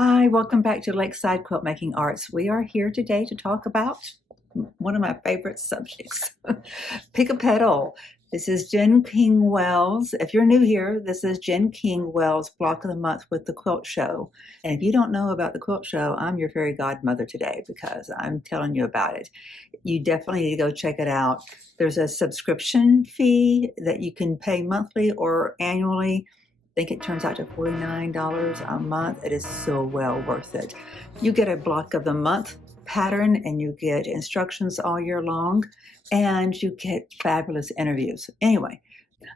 Hi, welcome back to Lakeside Quilt Making Arts. We are here today to talk about one of my favorite subjects, Pick-A-Petal. This is Jen King Wells. If you're new here, this is Jen King Wells Block of the Month with the Quilt Show. And if you don't know about the Quilt Show, I'm your fairy godmother today because I'm telling you about it. You definitely need to go check it out. There's a subscription fee that you can pay monthly or annually. I think it turns out to $49 a month. It is so well worth it. You get a block of the month pattern and you get instructions all year long and you get fabulous interviews. Anyway,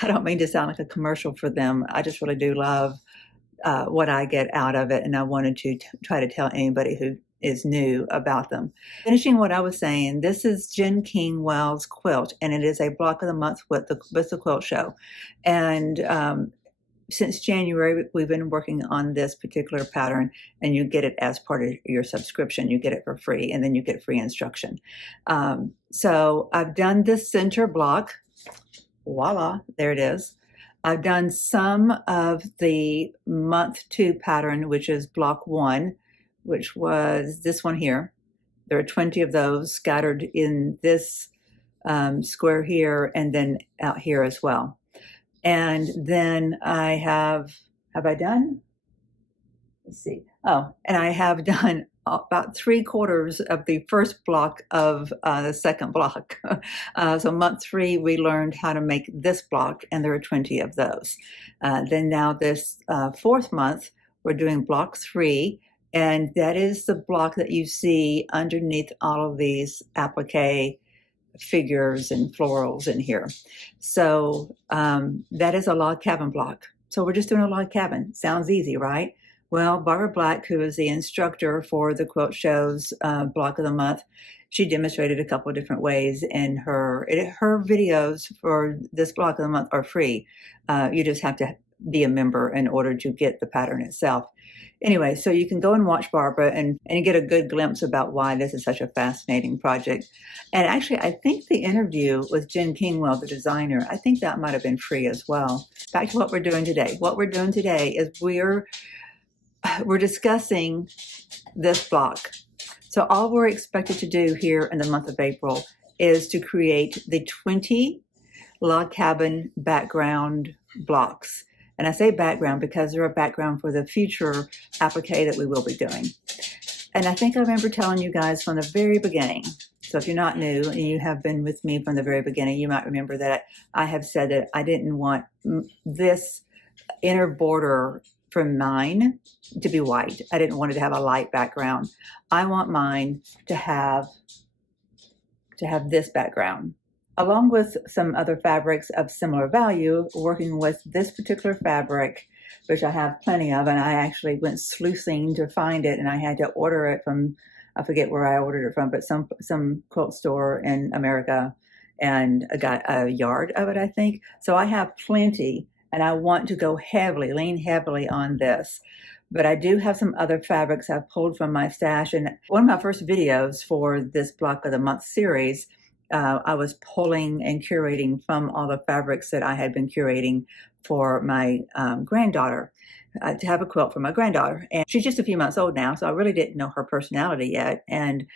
I don't mean to sound like a commercial for them. I just really do love what I get out of it, and I wanted to try to tell anybody who is new about them. Finishing what I was saying, this is Jen King Wells quilt, and it is a block of the month with the Quilt Show. And since January, we've been working on this particular pattern, and you get it as part of your subscription. You get it for free, and then you get free instruction. So I've done this center block. Voila, there it is. I've done some of the month 2 pattern, which is block 1, which was this one here. There are 20 of those scattered in this square here and then out here as well. And then I have I done? Let's see. Oh, and I have done about 3/4 of the first block of the second block. So month 3, we learned how to make this block, and there are 20 of those. Then now this 4th month, we're doing block 3, and that is the block that you see underneath all of these applique figures and florals in here. So that is a log cabin block. So we're just doing a log cabin. Sounds easy, right? Well, Barbara Black, who is the instructor for the Quilt Show's block of the month, she demonstrated a couple of different ways in her videos for this block of the month are free. You just have to be a member in order to get the pattern itself. Anyway, so you can go and watch Barbara and get a good glimpse about why this is such a fascinating project. And actually, I think the interview with Jen Kingwell, the designer, I think that might have been free as well. Back to what we're doing today. What we're doing today is we're discussing this block. So all we're expected to do here in the month of April is to create the 20 log cabin background blocks. And I say background because they're a background for the future applique that we will be doing. And I think I remember telling you guys from the very beginning, so if you're not new and you have been with me from the very beginning, you might remember that I have said that I didn't want this inner border for mine to be white. I didn't want it to have a light background. I want mine to have this background, along with some other fabrics of similar value, working with this particular fabric, which I have plenty of, and I actually went sleuthing to find it, and I had to order it from, I forget where I ordered it from, but some quilt store in America, and I got a yard of it, I think. So I have plenty, and I want to go lean heavily on this. But I do have some other fabrics I've pulled from my stash, and one of my first videos for this Block of the Month series, I was pulling and curating from all the fabrics that I had been curating for my granddaughter, to have a quilt for my granddaughter. And she's just a few months old now, so I really didn't know her personality yet. And,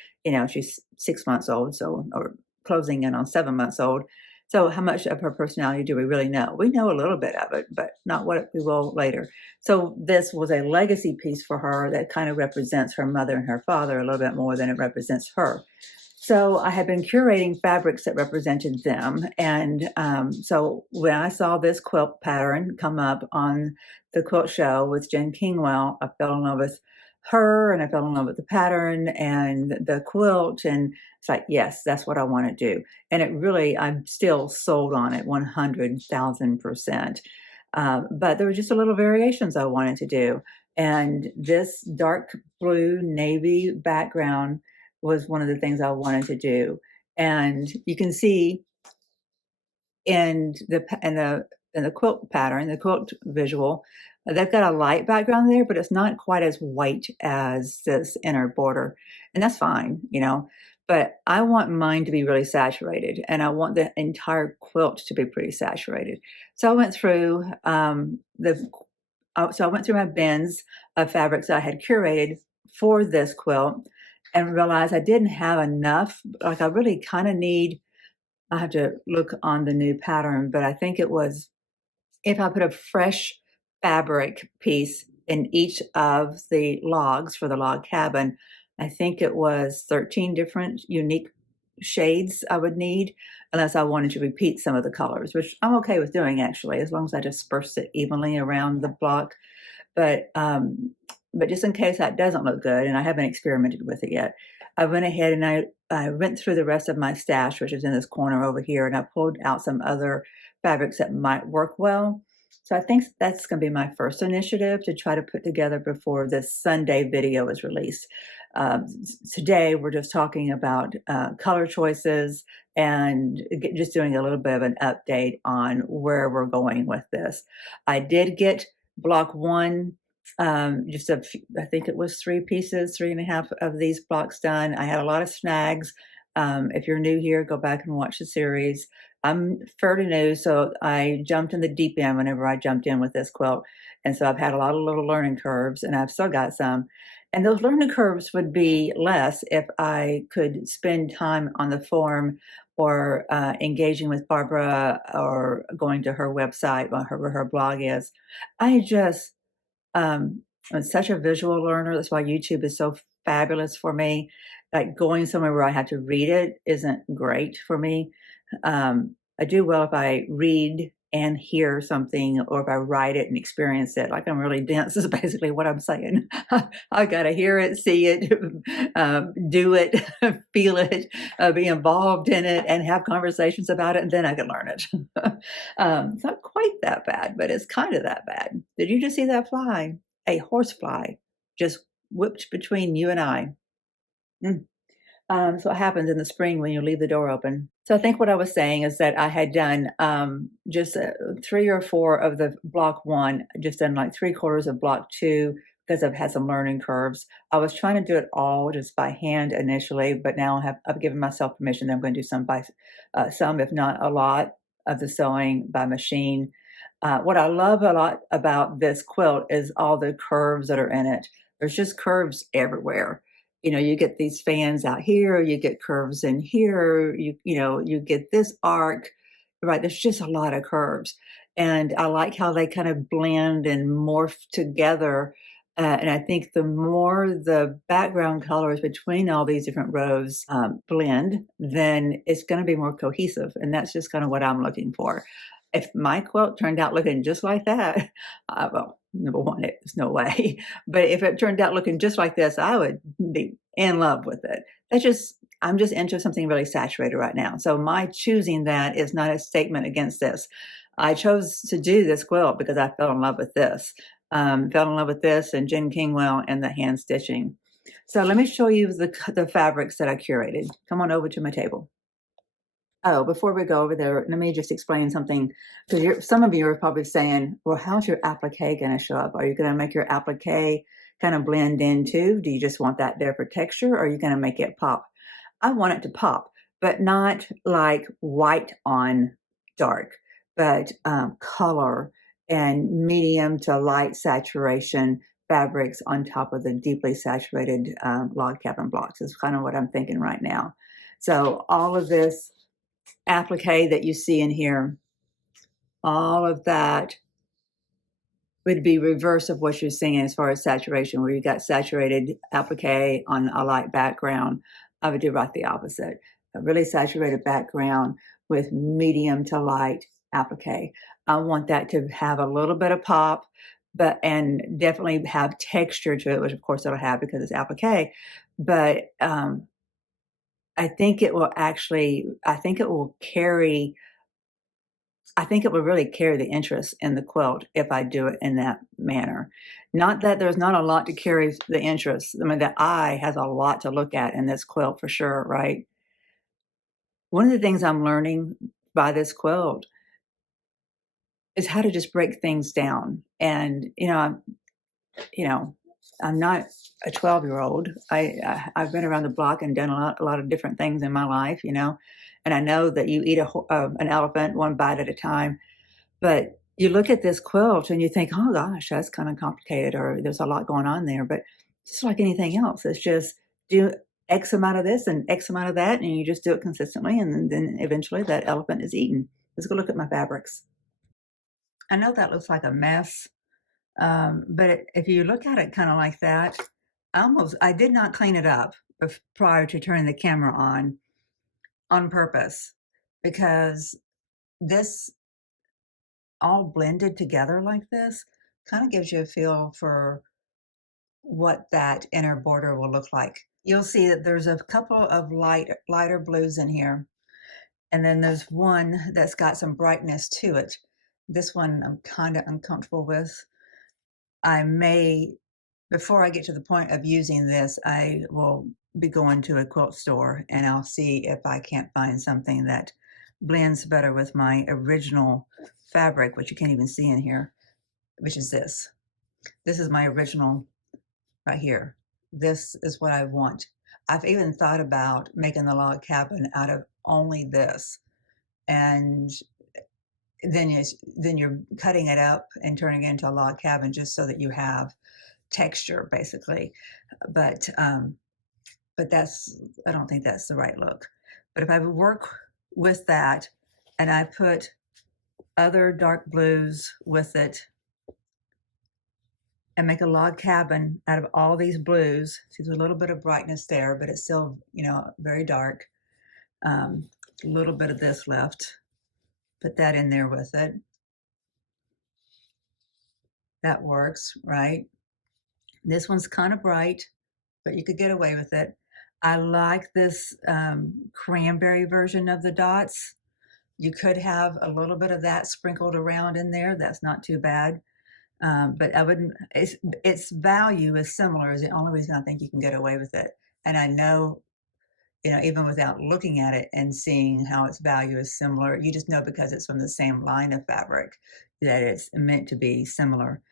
she's 6 months old, or closing in on 7 months old. So how much of her personality do we really know? We know a little bit of it, but not what we will later. So this was a legacy piece for her that kind of represents her mother and her father a little bit more than it represents her. So I had been curating fabrics that represented them. And so when I saw this quilt pattern come up on the Quilt Show with Jen Kingwell, I fell in love with her, and I fell in love with the pattern and the quilt. And it's like, yes, that's what I want to do. And it really, I'm still sold on it 100,000%. But there were just a little variations I wanted to do. And this dark blue navy background was one of the things I wanted to do. And you can see in the quilt pattern, the quilt visual, they've got a light background there, but it's not quite as white as this inner border. And that's fine, but I want mine to be really saturated, and I want the entire quilt to be pretty saturated. So I went through the so I went through my bins of fabrics I had curated for this quilt and realized I didn't have enough. Like I really kind of need, I have to look on the new pattern, but I think it was if I put a fresh fabric piece in each of the logs for the log cabin, I think it was 13 different unique shades I would need, unless I wanted to repeat some of the colors, which I'm okay with doing actually, as long as I disperse it evenly around the block. But just in case that doesn't look good, and I haven't experimented with it yet, I went ahead and I went through the rest of my stash, which is in this corner over here, and I pulled out some other fabrics that might work well. So I think that's going to be my first initiative to try to put together before this Sunday video is released. Today, we're just talking about color choices and just doing a little bit of an update on where we're going with this. I did get block one, just a few, I think it was 3 pieces, 3.5 of these blocks done. I had a lot of snags. If you're new here, go back and watch the series. I'm fairly new, so I jumped in the deep end whenever I jumped in with this quilt. And so I've had a lot of little learning curves, and I've still got some. And those learning curves would be less if I could spend time on the forum or engaging with Barbara or going to her website, where her blog is. I just, I'm such a visual learner. That's why YouTube is so fabulous for me. Like going somewhere where I have to read it isn't great for me. I do well if I read and hear something, or if I write it and experience it. Like I'm really dense is basically what I'm saying. I got to hear it, see it, do it, feel it, be involved in it, and have conversations about it, and then I can learn it. It's not quite that bad, but it's kind of that bad. Did you just see that fly? A horsefly just whipped between you and I. So what happens in the spring when you leave the door open. So I think what I was saying is that I had done just 3 or 4 of the block one, just done like 3/4 of block two, because I've had some learning curves. I was trying to do it all just by hand initially, but now I've given myself permission that I'm going to do some by some, if not a lot, of the sewing by machine. What I love a lot about this quilt is all the curves that are in it. There's just curves everywhere. You know, you get these fans out here, you get curves in here, you get this arc, right? There's just a lot of curves. And I like how they kind of blend and morph together. And I think the more the background colors between all these different rows blend, then it's going to be more cohesive. And that's just kind of what I'm looking for. If my quilt turned out looking just like that, well, number one, there's no way. But if it turned out looking just like this, I would be in love with it. I'm just into something really saturated right now. So my choosing that is not a statement against this. I chose to do this quilt because I fell in love with this. Fell in love with this and Jen Kingwell and the hand stitching. So let me show you the fabrics that I curated. Come on over to my table. Oh, before we go over there, let me just explain something. Because some of you are probably saying, well, how's your applique going to show up? Are you going to make your applique kind of blend in too? Do you just want that there for texture, or are you going to make it pop? I want it to pop, but not like white on dark, but color and medium to light saturation fabrics on top of the deeply saturated log cabin blocks is kind of what I'm thinking right now. So all of this applique that you see in here, all of that would be reverse of what you're seeing as far as saturation, where you got saturated applique on a light background. I would do right the opposite. A really saturated background with medium to light applique. I want that to have a little bit of pop, and definitely have texture to it, which of course it'll have because it's applique. But I think it will really carry the interest in the quilt if I do it in that manner. Not that there's not a lot to carry the interest. I mean, the eye has a lot to look at in this quilt for sure, right? One of the things I'm learning by this quilt is how to just break things down. And, I'm not a 12-year-old. I've been around the block and done a lot of different things in my life, and I know that you eat an elephant one bite at a time. But You look at this quilt and you think, oh gosh, that's kind of complicated, or there's a lot going on there. But just like anything else, it's just do X amount of this and X amount of that, and you just do it consistently, and then eventually that elephant is eaten. Let's go look at my fabrics. I know that looks like a mess, but if you look at it kind of like that, I did not clean it up prior to turning the camera on purpose, because this all blended together like this kind of gives you a feel for what that inner border will look like. You'll see that there's a couple of lighter blues in here, and then there's one that's got some brightness to it. This one I'm kind of uncomfortable with. I may, before I get to the point of using this, I will be going to a quilt store and I'll see if I can't find something that blends better with my original fabric, which you can't even see in here, which is this. This is my original right here. This is what I want. I've even thought about making the log cabin out of only this, and then you're cutting it up and turning it into a log cabin just so that you have texture, basically. But that's, I don't think that's the right look. But if I work with that and I put other dark blues with it and make a log cabin out of all these blues, see there's a little bit of brightness there, but it's still, very dark. A little bit of this left. Put that in there with it. That works, right? This one's kind of bright, but you could get away with it. I like this cranberry version of the dots. You could have a little bit of that sprinkled around in there. That's not too bad. But I wouldn't, its value is similar is the only reason I think you can get away with it. And I know, even without looking at it and seeing how its value is similar, you just know because it's from the same line of fabric that it's meant to be similar.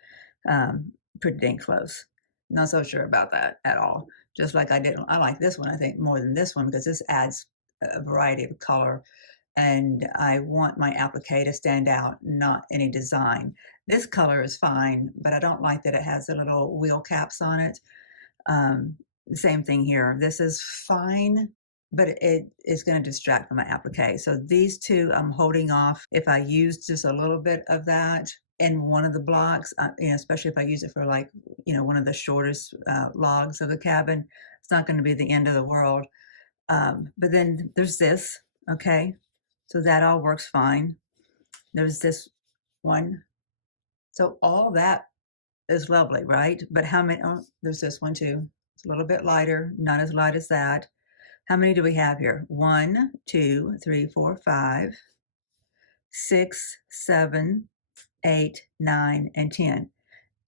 Pretty dang close. Not so sure about that at all. Just like I like this one, I think, more than this one because this adds a variety of color. And I want my applique to stand out, not any design. This color is fine, but I don't like that it has the little wheel caps on it. Same thing here. This is fine, but it is going to distract from my applique. So these two I'm holding off. If I use just a little bit of that in one of the blocks, especially if I use it for one of the shortest logs of the cabin, it's not going to be the end of the world. But then there's this, okay? So that all works fine. There's this one. So all that is lovely, right? But how many, there's this one too. It's a little bit lighter, not as light as that. How many do we have here? 1, 2, 3, 4, 5, 6, 7, 8, 9, and 10.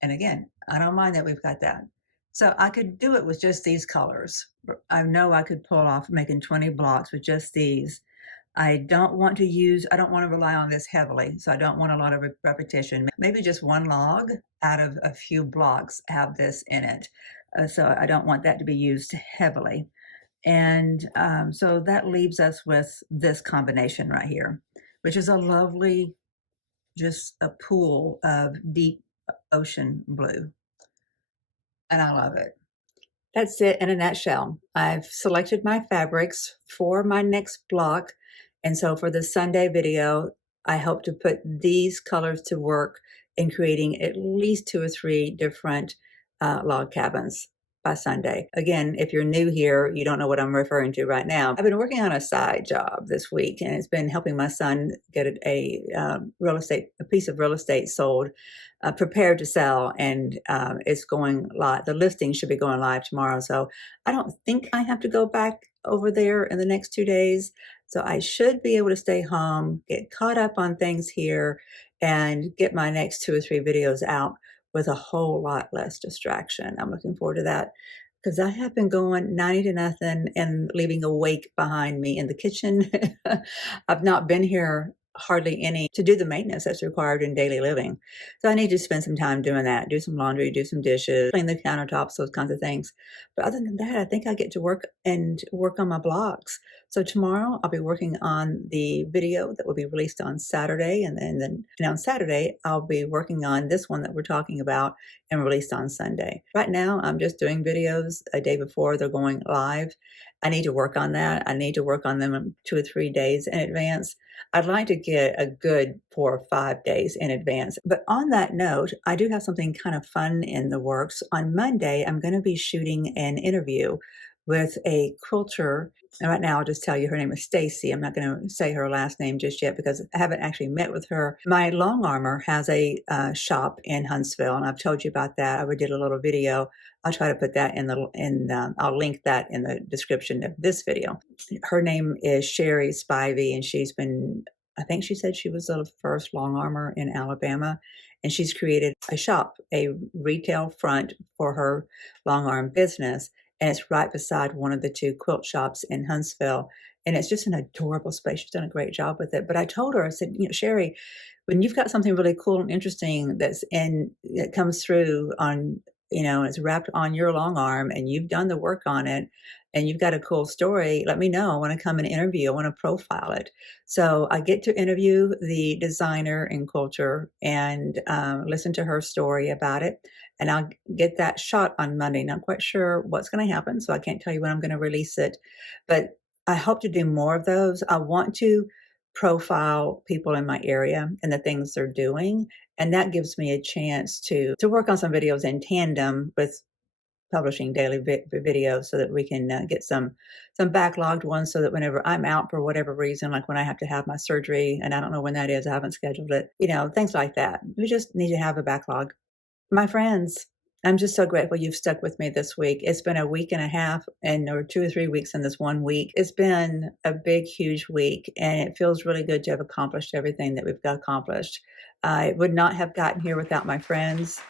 And again, I don't mind that we've got that. So I could do it with just these colors. I know I could pull off making 20 blocks with just these. I don't want to rely on this heavily, so I don't want a lot of repetition. Maybe just one log out of a few blocks have this in it. So I don't want that to be used heavily. And so that leaves us with this combination right here, which is a lovely, just a pool of deep ocean blue. And I love it. That's it in a nutshell. I've selected my fabrics for my next block. And so for the Sunday video, I hope to put these colors to work in creating at least 2 or 3 different log cabins by Sunday. Again, if you're new here, you don't know what I'm referring to right now. I've been working on a side job this week, and it's been helping my son get a piece of real estate sold, prepared to sell, and it's going live. The listing should be going live tomorrow, so I don't think I have to go back over there in the next 2 days. So I should be able to stay home, get caught up on things here, and get my next 2 or 3 videos out with a whole lot less distraction. I'm looking forward to that because I have been going 90 to nothing and leaving a wake behind me in the kitchen. I've not been here hardly any to do the maintenance that's required in daily living. So I need to spend some time doing that, do some laundry, do some dishes, clean the countertops, those kinds of things. But other than that, I think I get to work on my blocks So tomorrow I'll be working on the video that will be released on Saturday, and then on Saturday I'll be working on this one that we're talking about and released on Sunday. Right now I'm just doing videos a day before they're going live. I need to work on that. I need to work on them 2 or 3 days in advance. I'd like to get a good 4 or 5 days in advance. But on that note, I do have something kind of fun in the works. On Monday, I'm going to be shooting an interview with a quilter. And right now, I'll just tell you her name is Stacy. I'm not going to say her last name just yet because I haven't actually met with her. My long armor has a shop in Huntsville, and I've told you about that. I did a little video. I'll try to put that I'll link that in the description of this video. Her name is Sherry Spivey, and I think she said she was the first long armor in Alabama, and she's created a shop, a retail front for her long arm business. And it's right beside one of the 2 quilt shops in Huntsville. And it's just an adorable space. She's done a great job with it. But I told her, I said, Sherry, when you've got something really cool and interesting that comes through on, it's wrapped on your long arm and you've done the work on it and you've got a cool story, let me know. I want to come and interview. I want to profile it. So I get to interview the designer and quilter and listen to her story about it. And I'll get that shot on Monday. Not quite sure what's going to happen, so I can't tell you when I'm going to release it. But I hope to do more of those. I want to profile people in my area and the things they're doing. And that gives me a chance to work on some videos in tandem with publishing daily videos so that we can get some backlogged ones so that whenever I'm out for whatever reason, like when I have to have my surgery, and I don't know when that is, I haven't scheduled it, things like that. We just need to have a backlog. My friends, I'm just so grateful you've stuck with me this week. It's been a week and a half or 2 or 3 weeks in this one week. It's been a big, huge week, and it feels really good to have accomplished everything that we've got accomplished. I would not have gotten here without my friends.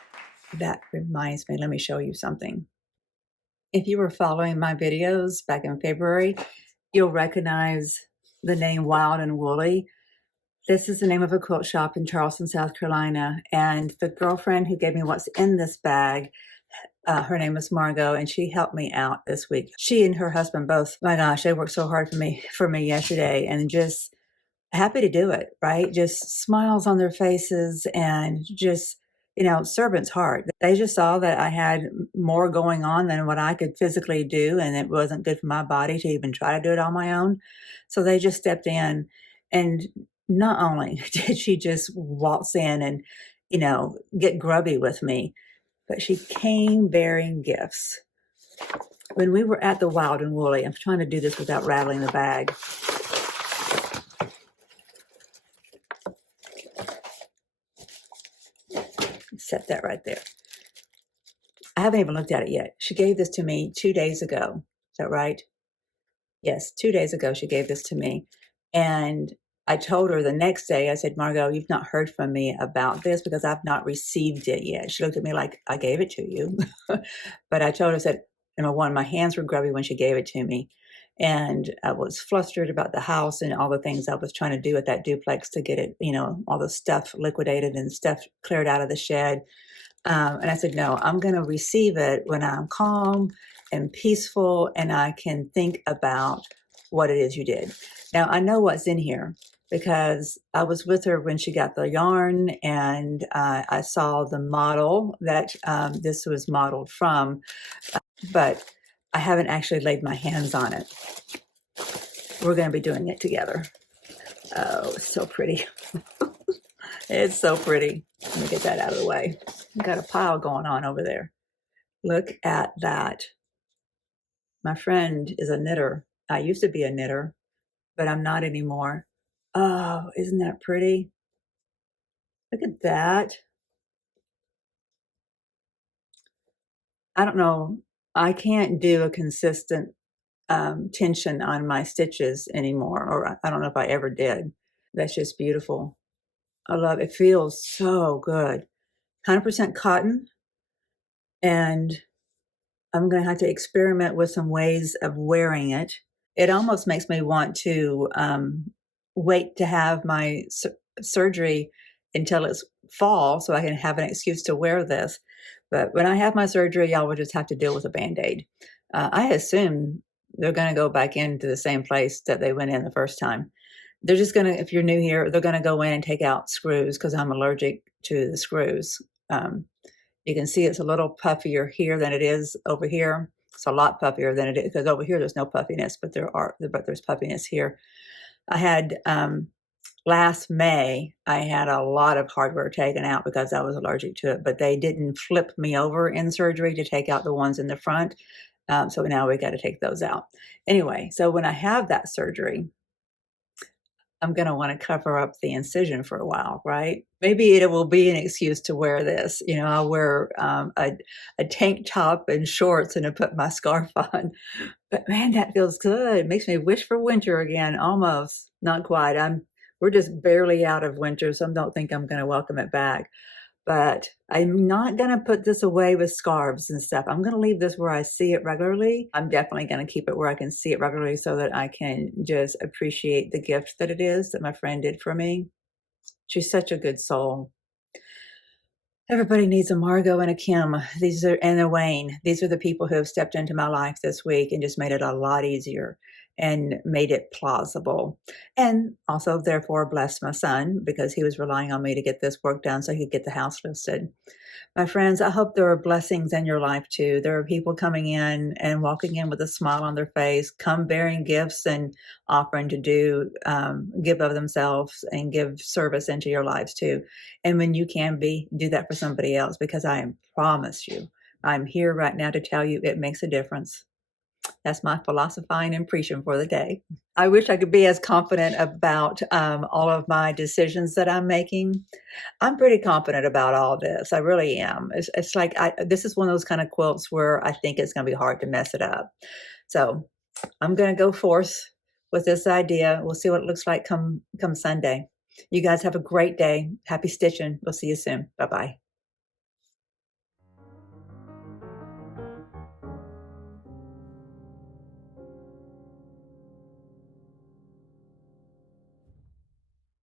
That reminds me, let me show you something. If you were following my videos back in February, you'll recognize the name Wild and Woolly. This is the name of a quilt shop in Charleston, South Carolina. And the girlfriend who gave me what's in this bag, her name is Margot, and she helped me out this week. She and her husband both, my gosh, they worked so hard for me yesterday, and just happy to do it, right? Just smiles on their faces and just, servant's heart. They just saw that I had more going on than what I could physically do, and it wasn't good for my body to even try to do it on my own. So they just stepped in, and not only did she just waltz in and, get grubby with me, but she came bearing gifts. When we were at the Wild and Woolly, I'm trying to do this without rattling the bag. Set that right there. I haven't even looked at it yet. She gave this to me 2 days ago. Is that right? Yes, 2 days ago she gave this to me. And I told her the next day, I said, Margot, you've not heard from me about this because I've not received it yet. She looked at me like, I gave it to you. But I told her, I said, number one, my hands were grubby when she gave it to me. And I was flustered about the house and all the things I was trying to do at that duplex to get it, all the stuff liquidated and stuff cleared out of the shed. And I said, no, I'm going to receive it when I'm calm and peaceful and I can think about what it is you did. Now, I know what's in here because I was with her when she got the yarn, and I saw the model that this was modeled from, but I haven't actually laid my hands on it. We're going to be doing it together. Oh, it's so pretty. It's so pretty. Let me get that out of the way. I've got a pile going on over there. Look at that. My friend is a knitter. I used to be a knitter, but I'm not anymore. Oh, isn't that pretty? Look at that. I don't know. I can't do a consistent tension on my stitches anymore, or I don't know if I ever did. That's just beautiful. I love it. It feels so good. 100% cotton, and I'm going to have to experiment with some ways of wearing it. It almost makes me want to wait to have my surgery until it's fall so I can have an excuse to wear this. But when I have my surgery, y'all will just have to deal with a Band-Aid. I assume they're going to go back into the same place that they went in the first time. They're just going to, if you're new here, they're going to go in and take out screws because I'm allergic to the screws. You can see it's a little puffier here than it is over here. It's a lot puffier than it is because over here there's no puffiness, but there's puffiness here. I had last May, I had a lot of hardware taken out because I was allergic to it, but they didn't flip me over in surgery to take out the ones in the front. So now we got to take those out. Anyway, so when I have that surgery, I'm going to want to cover up the incision for a while, right? Maybe it will be an excuse to wear this. You know, I'll wear a tank top and shorts and I put my scarf on. But man, that feels good. It makes me wish for winter again. Almost, not quite. We're just barely out of winter, so I don't think I'm going to welcome it back. But I'm not going to put this away with scarves and stuff. I'm going to leave this where I see it regularly. I'm definitely going to keep it where I can see it regularly so that I can just appreciate the gift that it is that my friend did for me. She's such a good soul. Everybody needs a Margot and a Kim. And a Wayne. These are the people who have stepped into my life this week and just made it a lot easier and made it plausible. And also, therefore, blessed my son because he was relying on me to get this work done so he could get the house listed. My friends, I hope there are blessings in your life too. There are people coming in and walking in with a smile on their face, come bearing gifts and offering to give of themselves and give service into your lives too. And when you can do that for somebody else, because I promise you, I'm here right now to tell you it makes a difference. That's my philosophizing and preaching for the day. I wish I could be as confident about all of my decisions that I'm making. I'm pretty confident about all this. I really am. It's like this is one of those kind of quilts where I think it's going to be hard to mess it up. So I'm going to go forth with this idea. We'll see what it looks like come Sunday. You guys have a great day. Happy stitching. We'll see you soon. Bye-bye.